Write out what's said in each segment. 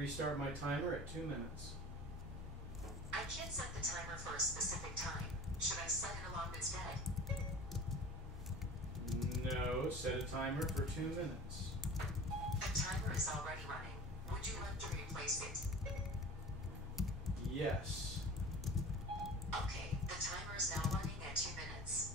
Restart my timer at 2 minutes. I can't set the timer for a specific time. Should I set it alarm instead? No, set a timer for 2 minutes. The timer is already running. Would you like to replace it? Yes. Okay, the timer is now running at 2 minutes.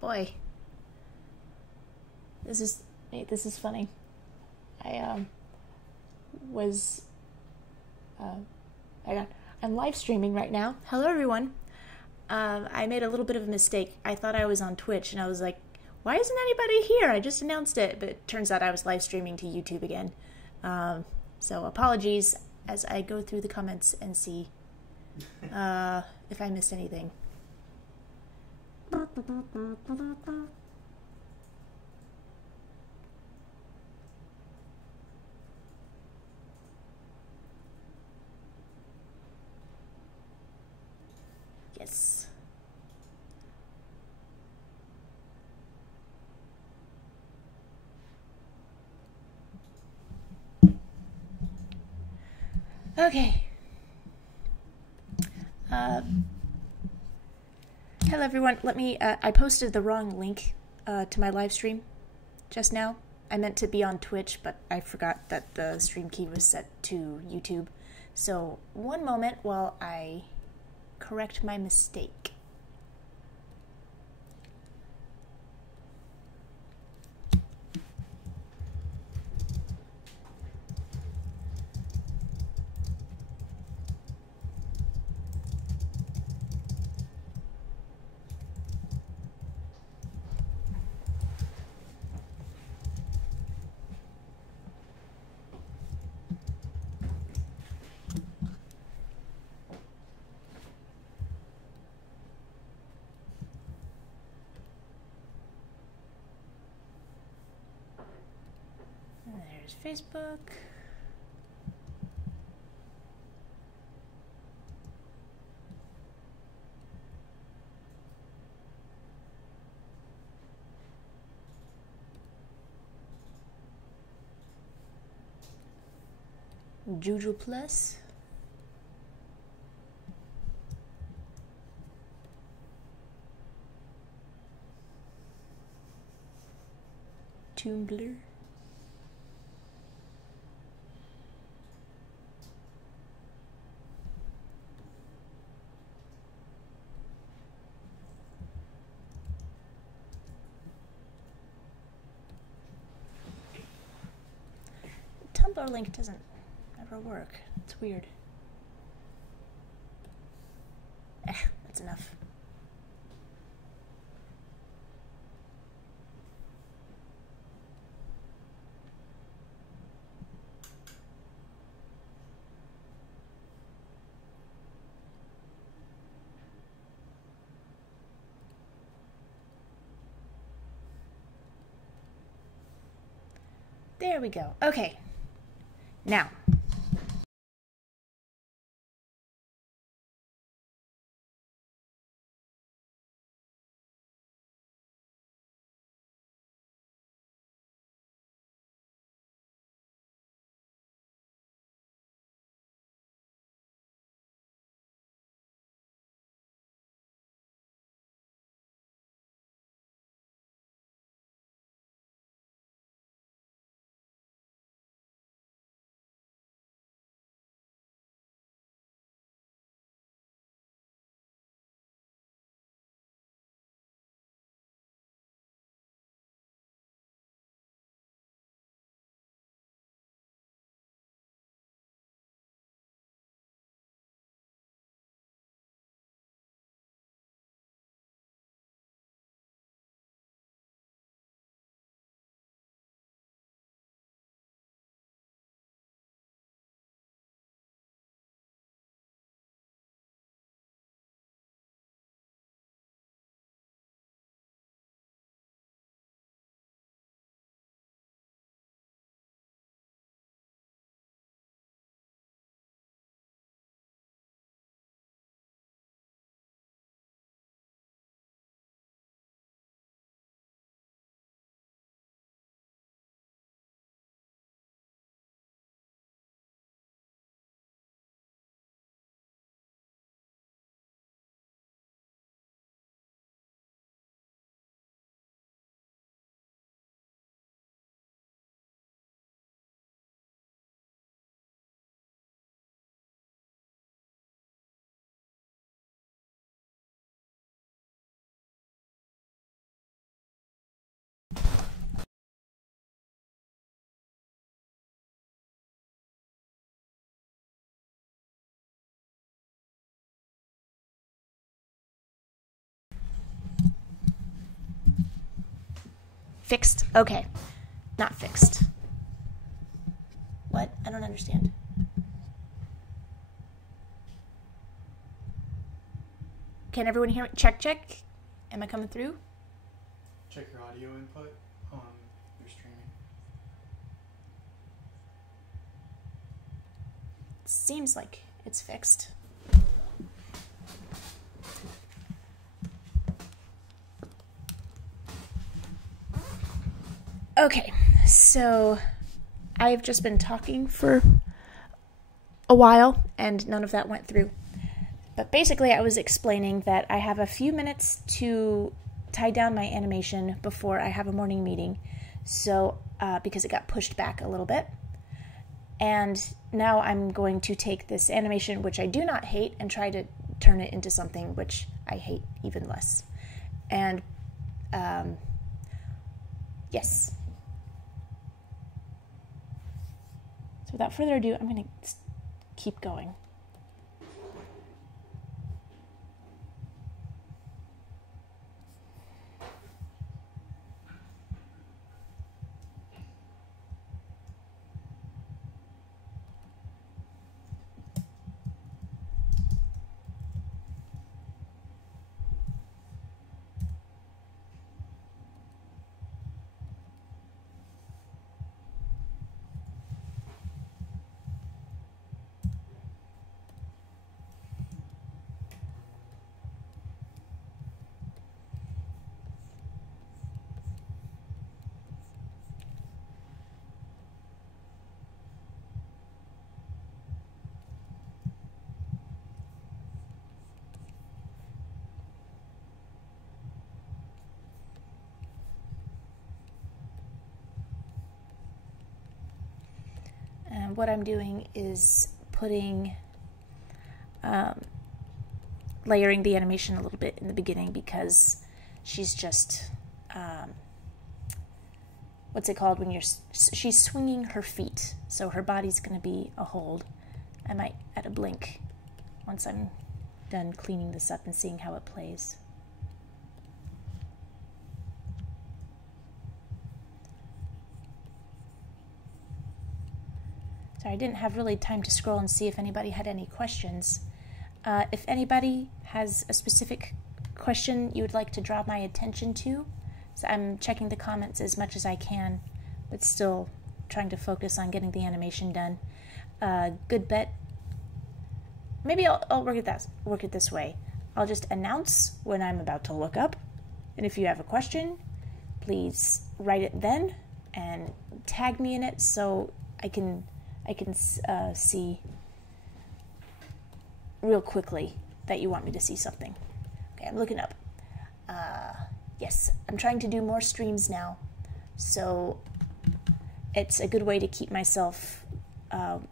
boy. This is funny. I'm live streaming right now. Hello, everyone. I made a little bit of a mistake. I thought I was on Twitch, and I was like, why isn't anybody here? I just announced it, but it turns out I was live streaming to YouTube again. So apologies as I go through the comments and see if I missed anything. Yes. Okay. Hello everyone. Let me, I posted the wrong link to my live stream just now. I meant to be on Twitch, but I forgot that the stream key was set to YouTube. So, one moment while I correct my mistake. There's Facebook. Juju Plus. Tumblr. Tumblr link doesn't ever work. It's weird. That's enough. There we go. Okay. Now, Fixed? Okay. Not fixed. What? I don't understand. Can everyone hear me? Check, check. Am I coming through? Check your audio input on your streaming. Seems like it's fixed. Okay, so I've just been talking for a while and none of that went through. But basically I was explaining that I have a few minutes to tie down my animation before I have a morning meeting. So, because it got pushed back a little bit. And now I'm going to take this animation, which I do not hate, and try to turn it into something which I hate even less. And, yes. So without further ado, I'm going to keep going. And what I'm doing is putting, layering the animation a little bit in the beginning because she's just, what's it called when she's swinging her feet, so her body's going to be a hold. I might add a blink once I'm done cleaning this up and seeing how it plays. So I didn't have really time to scroll and see if anybody had any questions. If anybody has a specific question you would like to draw my attention to, so I'm checking the comments as much as I can, but still trying to focus on getting the animation done. Good bet. Maybe I'll work it this way. I'll just announce when I'm about to look up, and if you have a question, please write it then and tag me in it so I can see real quickly that you want me to see something. Okay, I'm looking up. Yes, I'm trying to do more streams now, so it's a good way to keep myself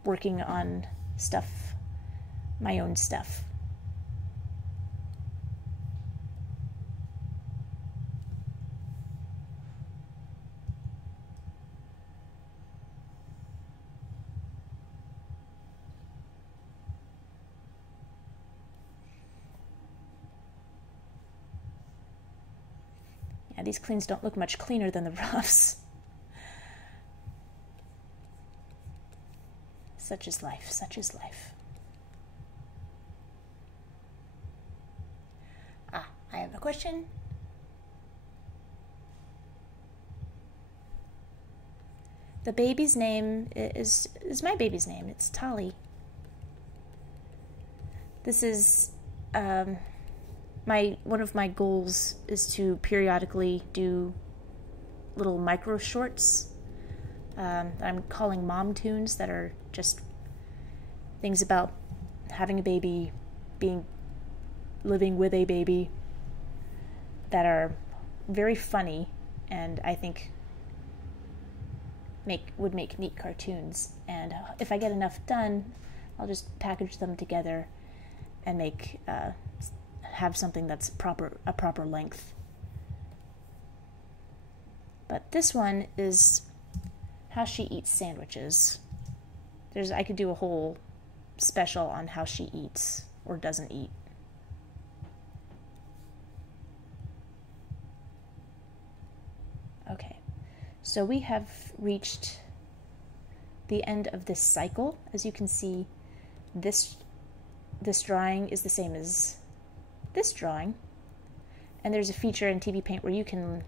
working on stuff, my own stuff. Yeah, these cleans don't look much cleaner than the roughs. Such is life, such is life. I have a question. The baby's name is my baby's name. It's Tali. This is one of my goals is to periodically do little micro shorts that I'm calling mom tunes, that are just things about having a baby, living with a baby, that are very funny and I think would make neat cartoons. And if I get enough done, I'll just package them together and have something that's a proper length. But this one is how she eats sandwiches. I could do a whole special on how she eats or doesn't eat. Okay, So we have reached the end of this cycle. As you can see, this drawing is the same as this drawing. And there's a feature in TV Paint where you can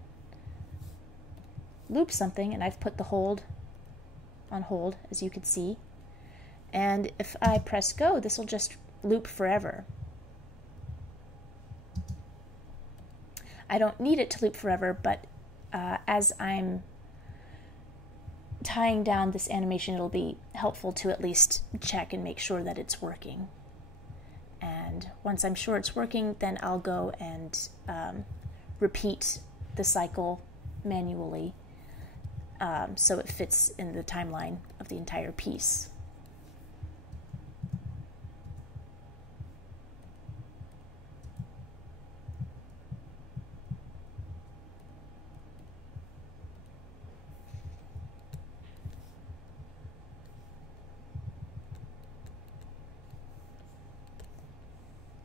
loop something, and I've put the hold on hold, as you can see. And if I press go, this will just loop forever. I don't need it to loop forever, but as I'm tying down this animation, it'll be helpful to at least check and make sure that it's working. And once I'm sure it's working, then I'll go and repeat the cycle manually so it fits in the timeline of the entire piece.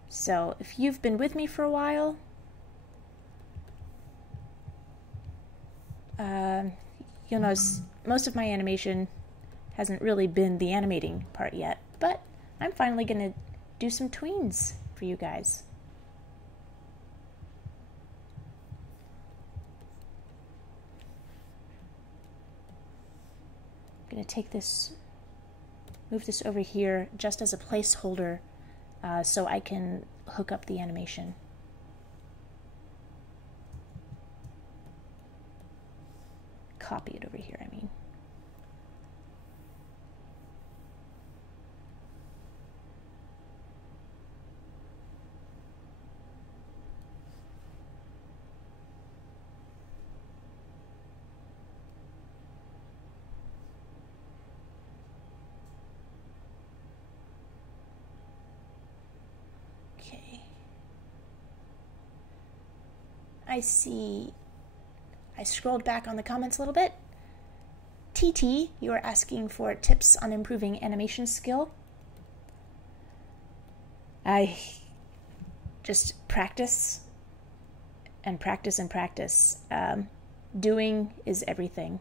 So if you've been with me for a while, you'll notice most of my animation hasn't really been the animating part yet, but I'm finally going to do some tweens for you guys. I'm going to take this, move this over here just as a placeholder so I can hook up the animation. Copy it over here, I mean. Okay. I see. I scrolled back on the comments a little bit. TT, you are asking for tips on improving animation skill. I just practice and practice and practice. Doing is everything.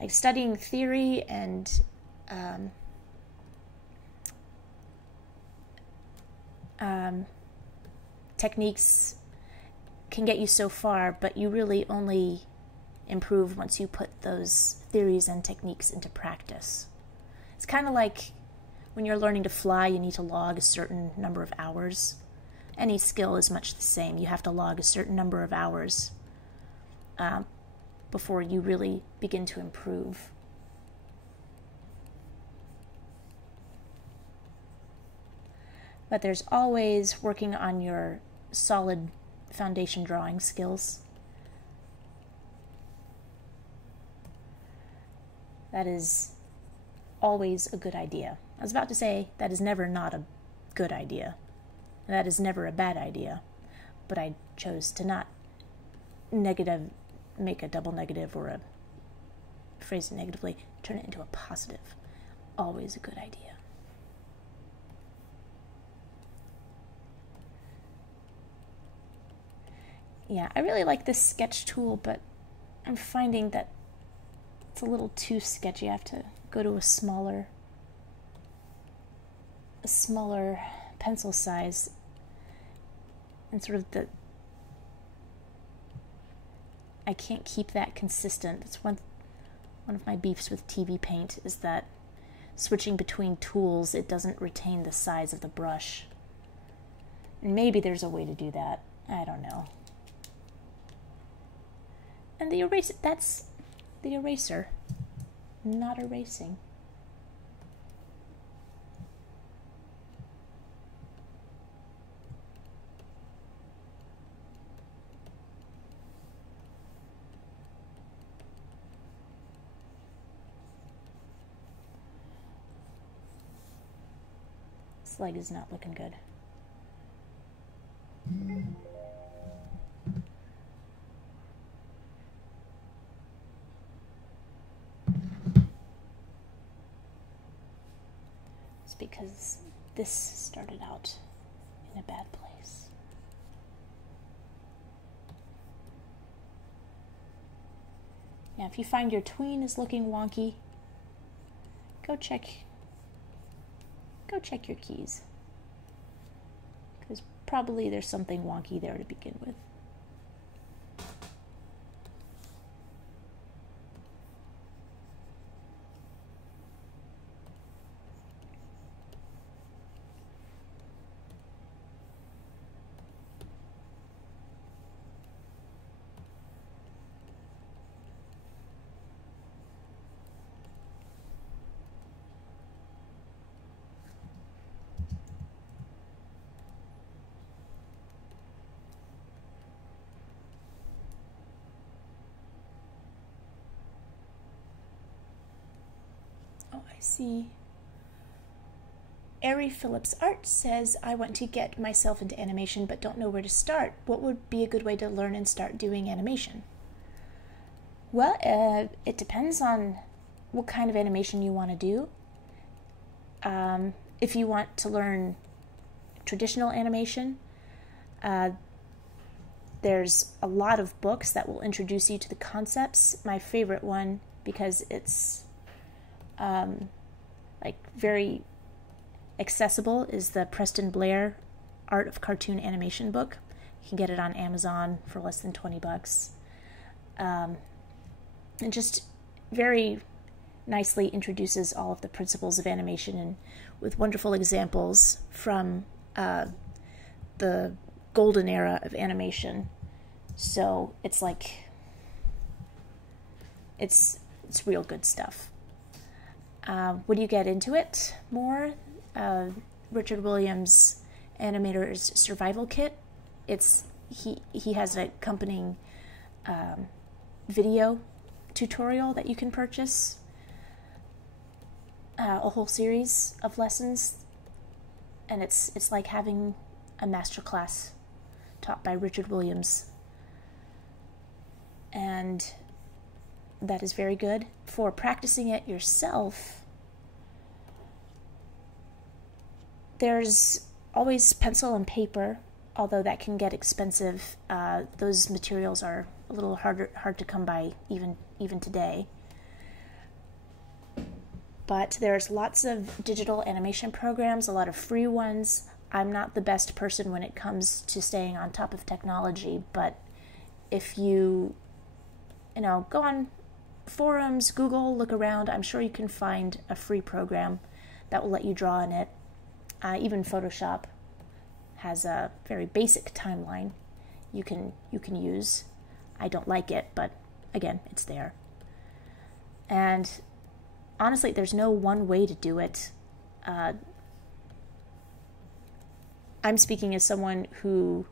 Like studying theory and techniques can get you so far, but you really only improve once you put those theories and techniques into practice. It's kind of like when you're learning to fly, you need to log a certain number of hours. Any skill is much the same. You have to log a certain number of hours before you really begin to improve. But there's always working on your solid foundation drawing skills. That is always a good idea. I was about to say that is never not a good idea. That is never a bad idea. But I chose to not make a double negative or phrase it negatively, turn it into a positive. Always a good idea. Yeah, I really like this sketch tool, but I'm finding that it's a little too sketchy. I have to go to a smaller pencil size, and sort of I can't keep that consistent. That's one of my beefs with TV Paint, is that switching between tools, it doesn't retain the size of the brush. And maybe there's a way to do that. I don't know. And the eraser, that's the eraser, not erasing. This leg is not looking good. Because this started out in a bad place. Yeah, if you find your tween is looking wonky, go check your keys. Because probably there's something wonky there to begin with. Oh, I see. Ari Phillips Art says, I want to get myself into animation but don't know where to start. What would be a good way to learn and start doing animation? Well, it depends on what kind of animation you want to do. If you want to learn traditional animation, there's a lot of books that will introduce you to the concepts. My favorite one, because it's like very accessible, is the Preston Blair Art of Cartoon Animation book. You can get it on Amazon for less than $20. And just very nicely introduces all of the principles of animation, and with wonderful examples from the golden era of animation. So it's like, it's real good stuff. Would you get into it more? Richard Williams' Animator's Survival Kit. He has an accompanying video tutorial that you can purchase. A whole series of lessons, and it's like having a master class taught by Richard Williams, and that is very good. For practicing it yourself, there's always pencil and paper, although that can get expensive. Those materials are a little hard to come by even today. But there's lots of digital animation programs, a lot of free ones. I'm not the best person when it comes to staying on top of technology, but if you go on forums, Google, look around, I'm sure you can find a free program that will let you draw in it. Even Photoshop has a very basic timeline you can use. I don't like it, but again, it's there. And honestly, there's no one way to do it. I'm speaking as someone who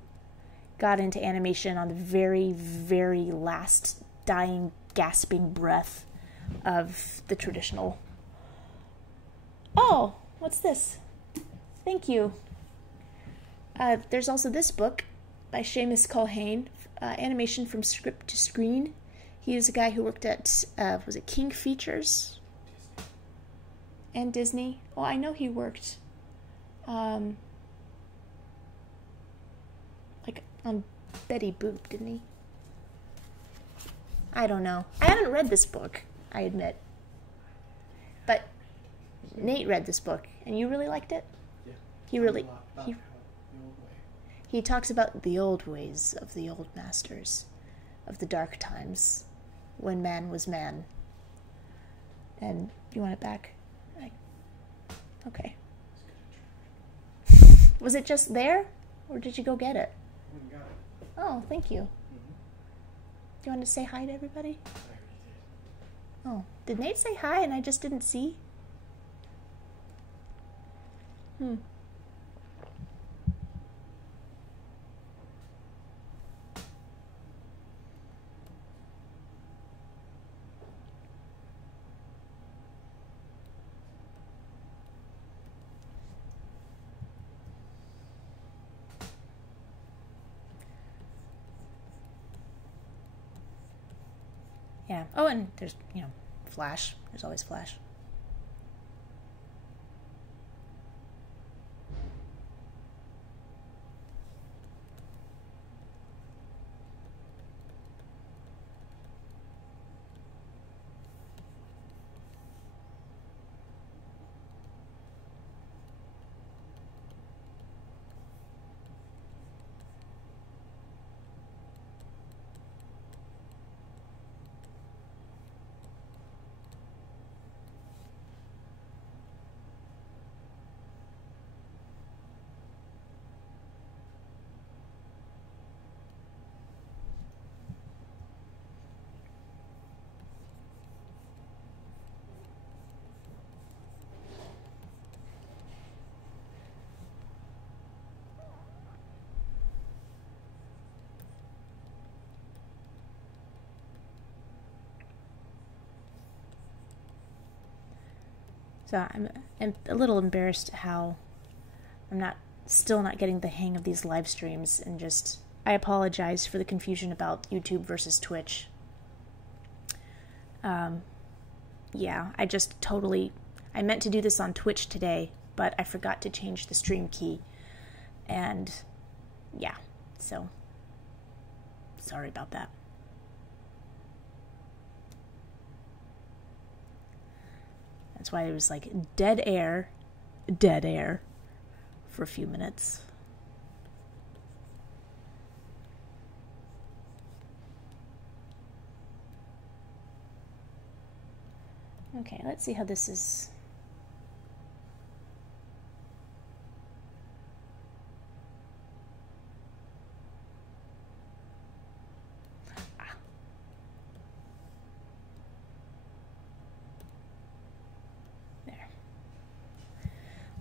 got into animation on the very, very last dying, gasping breath of the traditional. Oh, what's this? Thank you. There's also this book by Seamus Culhane, Animation from Script to Screen. He is a guy who worked at, was it King Features? And Disney. Well, I know he worked like on Betty Boop, didn't he? I don't know. I haven't read this book, I admit. But Nate read this book, and you really liked it? Yeah. He talks about the old ways of the old masters, of the dark times, when man was man. And you want it back? Okay. Was it just there, or did you go get it? We got it. Oh, thank you. Mm-hmm. Do you want to say hi to everybody? I already Oh, did Nate say hi and I just didn't see? Yeah. Oh, and there's, Flash. There's always Flash. So I'm a little embarrassed how I'm still not getting the hang of these live streams, and I apologize for the confusion about YouTube versus Twitch. Yeah, I meant to do this on Twitch today, but I forgot to change the stream key. And yeah, so sorry about that. That's why it was like dead air for a few minutes. Okay, let's see how this is. There.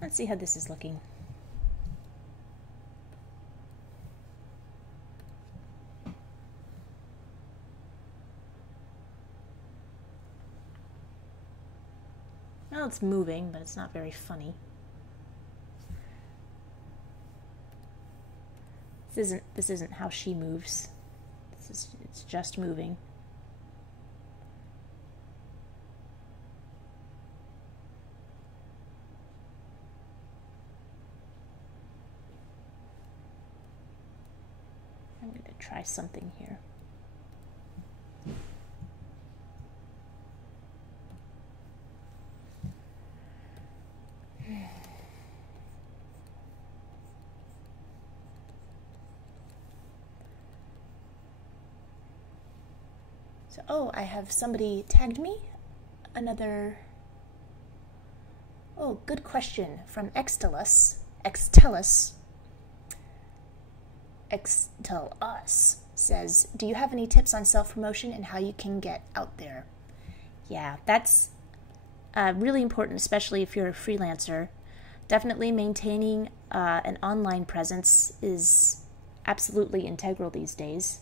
Let's see how this is looking. Well, it's moving, but it's not very funny. This isn't how she moves. It's just moving. I'm going to try something here. So, oh, I have somebody tagged me. Oh, good question from Xtelus says, do you have any tips on self-promotion and how you can get out there? Yeah, that's really important, especially if you're a freelancer. Definitely maintaining an online presence is absolutely integral these days.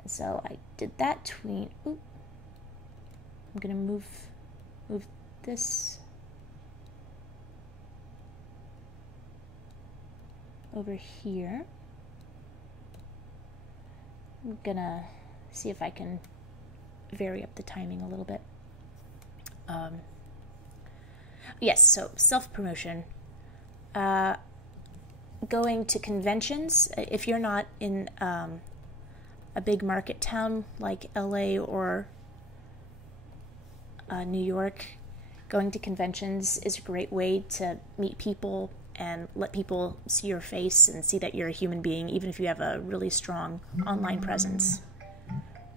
And so I did that tweet. Ooh. I'm going to move this over here. I'm gonna see if I can vary up the timing a little bit. Yes, so self-promotion. Going to conventions, if you're not in a big market town like LA or New York, going to conventions is a great way to meet people and let people see your face and see that you're a human being, even if you have a really strong online presence.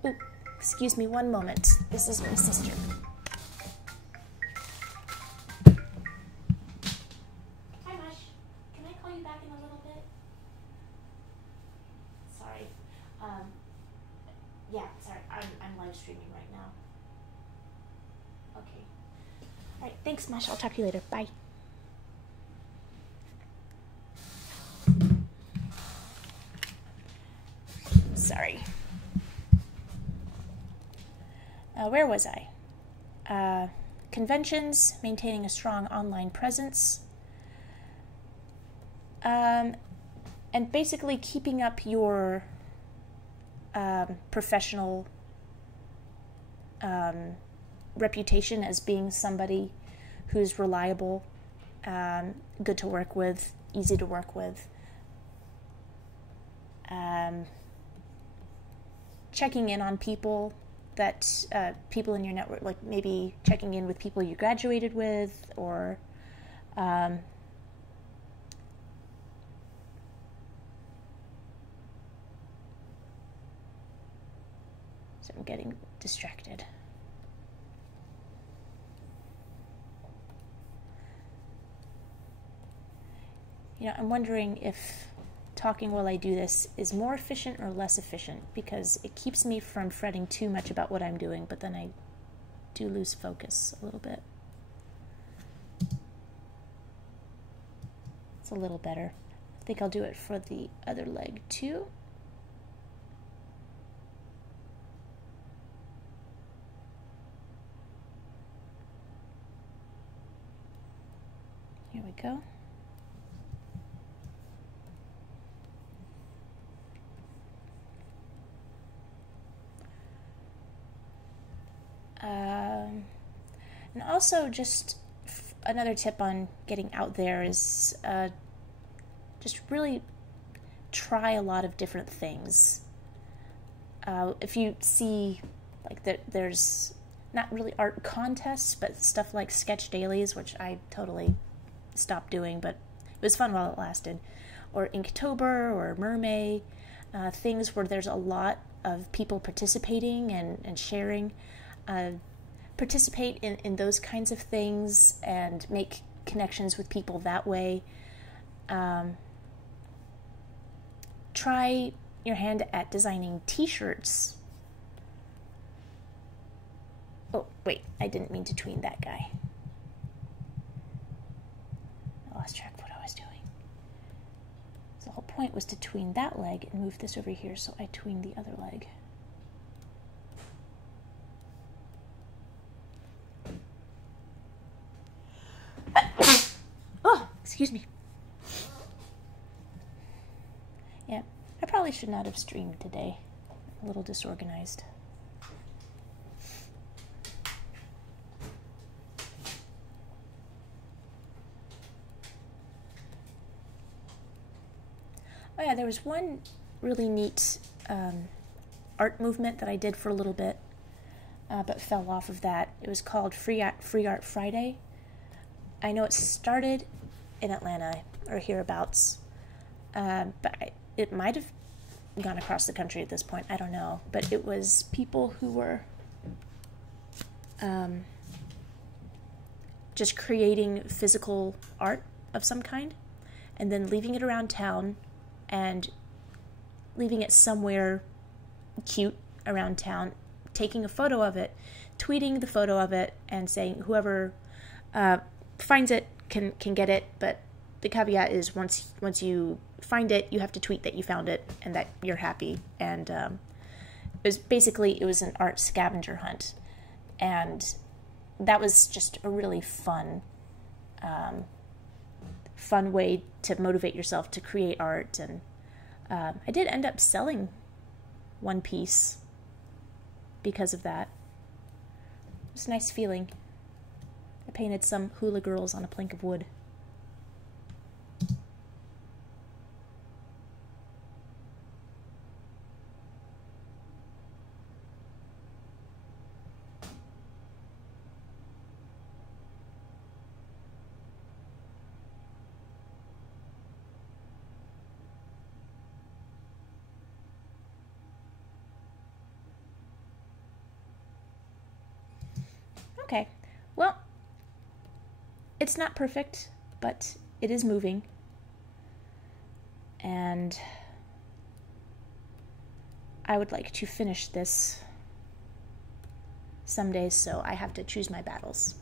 Ooh, excuse me one moment. This is my sister. Hi, Mush. Can I call you back in a little bit? Sorry. Yeah, sorry. I'm live streaming right now. Okay. All right, thanks, Mush. I'll talk to you later. Bye. Sorry. Where was I? Conventions, maintaining a strong online presence, and basically keeping up your professional reputation as being somebody who's reliable, good to work with, easy to work with. Checking in on people people in your network, like maybe checking in with people you graduated with, or so I'm getting distracted. I'm wondering if talking while I do this is more efficient or less efficient, because it keeps me from fretting too much about what I'm doing, but then I do lose focus a little bit. It's a little better. I think I'll do it for the other leg too. we go. And also, just another tip on getting out there is just really try a lot of different things. If you see, like, there's not really art contests, but stuff like sketch dailies, which I totally stopped doing, but it was fun while it lasted, or Inktober or Mermaid, things where there's a lot of people participating and sharing. Participate in those kinds of things and make connections with people that way. Try your hand at designing t-shirts. Oh, wait, I didn't mean to tween that guy. I lost track of what I was doing. So the whole point was to tween that leg and move this over here, so I tweened the other leg. Oh, excuse me. Yeah, I probably should not have streamed today. A little disorganized. Oh yeah, there was one really neat art movement that I did for a little bit, but fell off of that. It was called Free Art Friday. I know it started in Atlanta or hereabouts, but it might have gone across the country at this point. I don't know. But it was people who were just creating physical art of some kind and then leaving it around town and leaving it somewhere cute around town, taking a photo of it, tweeting the photo of it, and saying whoever finds it can get it, but the caveat is once you find it, you have to tweet that you found it and that you're happy. And it was an art scavenger hunt, and that was just a really fun way to motivate yourself to create art. And I did end up selling one piece because of that. It was a nice feeling. I painted some hula girls on a plank of wood. Okay, well, it's not perfect, but it is moving. And I would like to finish this someday, so I have to choose my battles.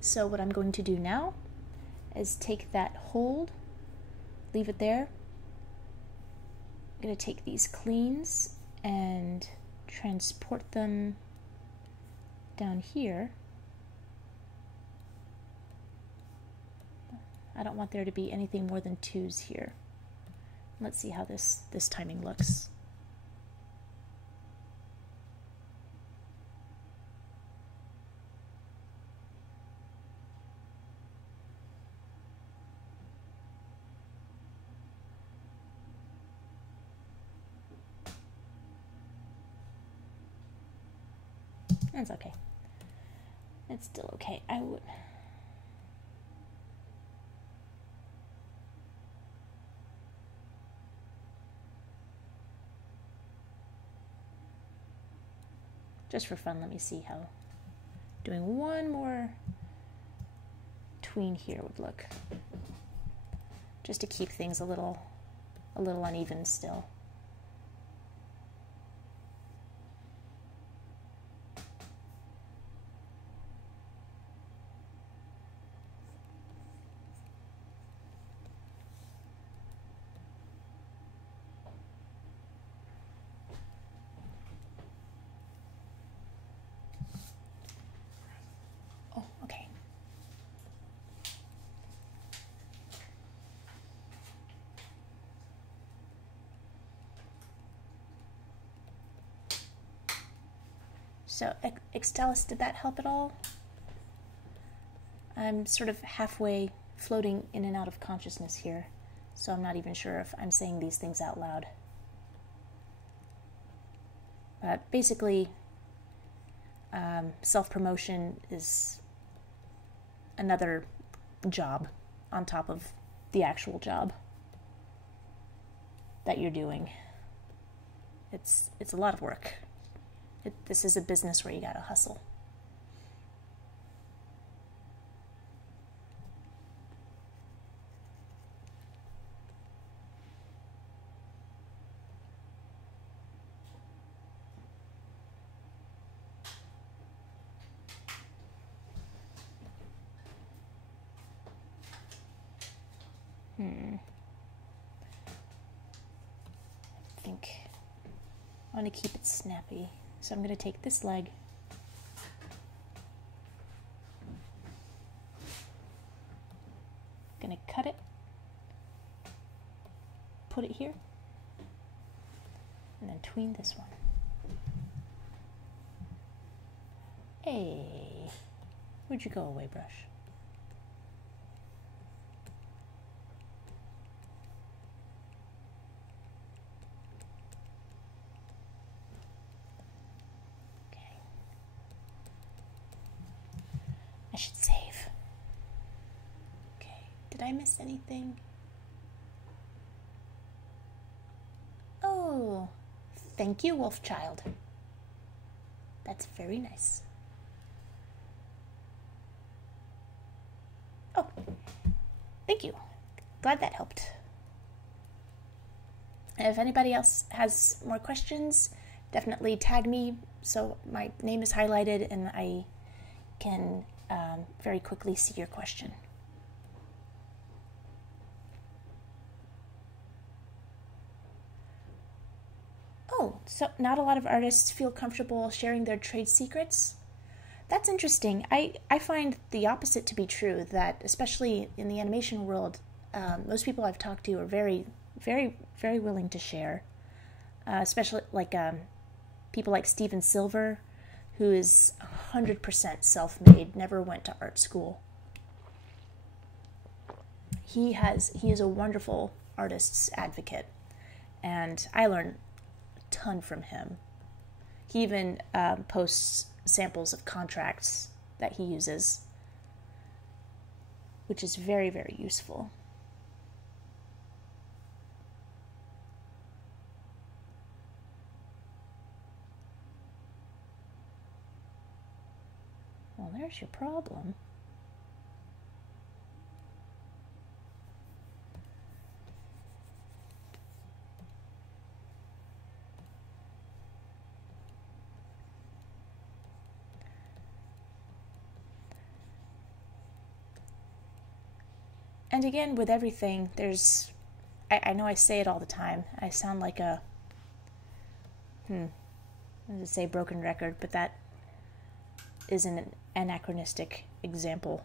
So what I'm going to do now is take that hold, leave it there. I'm going to take these cleans and transport them down here. I don't want there to be anything more than 2s here. Let's see how this timing looks. That's okay. It's still okay. I would... Just for fun, let me see how doing one more tween here would look. Just to keep things a little uneven still. So, Extelis, did that help at all? I'm sort of halfway floating in and out of consciousness here, so I'm not even sure if I'm saying these things out loud. But basically, self-promotion is another job on top of the actual job that you're doing. It's a lot of work. This is a business where you gotta hustle. I think I want to keep it snappy. So I'm going to take this leg, going to cut it, put it here, and then tween this one. Hey, where'd you go away, brush? I should save. Okay, did I miss anything? Oh, thank you, Wolfchild. That's very nice. Oh, thank you. Glad that helped. If anybody else has more questions, definitely tag me so my name is highlighted and I can very quickly see your question. Oh, so not a lot of artists feel comfortable sharing their trade secrets? That's interesting. I find the opposite to be true, that especially in the animation world, most people I've talked to are very, very, very willing to share. Especially like people like Steven Silver, who is 100% self-made, never went to art school. He is a wonderful artist's advocate, and I learn a ton from him. He even posts samples of contracts that he uses, which is very, very useful. Well, there's your problem. And again, with everything, there's... I know I say it all the time. I sound like a... I was going to say broken record, but that is an anachronistic example,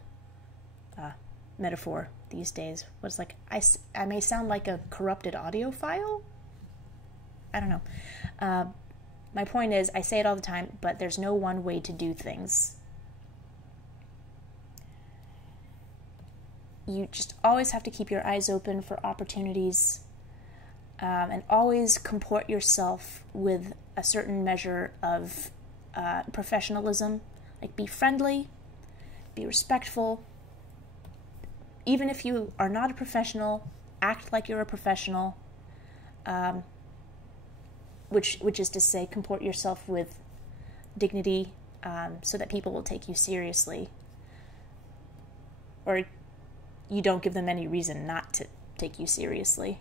metaphor these days. Was like, I may sound like a corrupted audio file? I don't know. My point is, I say it all the time, but there's no one way to do things. You just always have to keep your eyes open for opportunities, and always comport yourself with a certain measure of professionalism. Like, be friendly, be respectful. Even if you are not a professional, act like you're a professional, which is to say, comport yourself with dignity, so that people will take you seriously. Or you don't give them any reason not to take you seriously.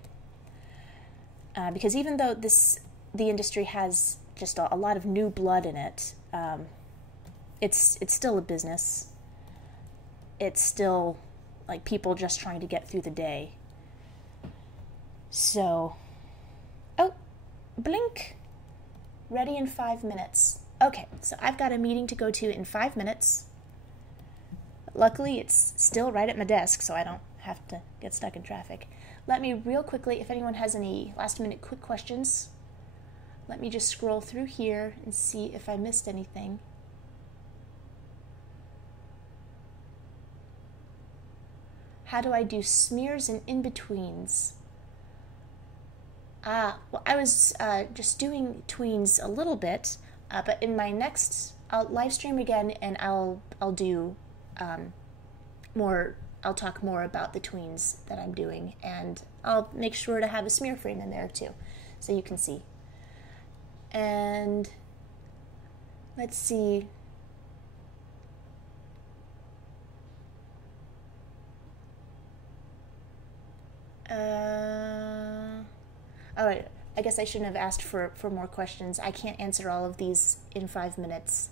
Because even though the industry has just a lot of new blood in it, it's still a business. It's still like people just trying to get through the day. So, oh, blink. Ready in 5 minutes. Okay, so I've got a meeting to go to in 5 minutes. Luckily, it's still right at my desk, so I don't have to get stuck in traffic. Let me real quickly, if anyone has any last-minute quick questions, let me just scroll through here and see if I missed anything. How do I do smears and in-betweens? Well, I was just doing tweens a little bit, but in my next, I'll live stream again, and I'll do more. I'll talk more about the tweens that I'm doing, and I'll make sure to have a smear frame in there too, so you can see. And let's see. All right, I guess I shouldn't have asked for more questions. I can't answer all of these in 5 minutes.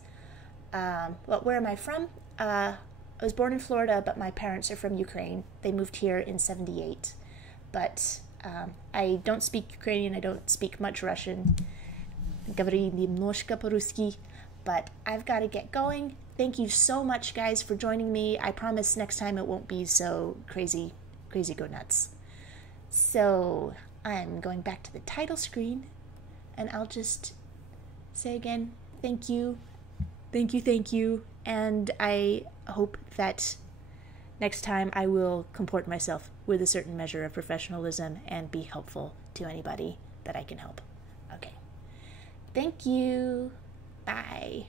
But where am I from? I was born in Florida, but my parents are from Ukraine. They moved here in '78. But I don't speak Ukrainian. I don't speak much Russian. Говорю немножко по-русски. But I've got to get going. Thank you so much, guys, for joining me. I promise next time it won't be so crazy go nuts. So I'm going back to the title screen, and I'll just say again, thank you, and I hope that next time I will comport myself with a certain measure of professionalism and be helpful to anybody that I can help. Okay. Thank you. Bye.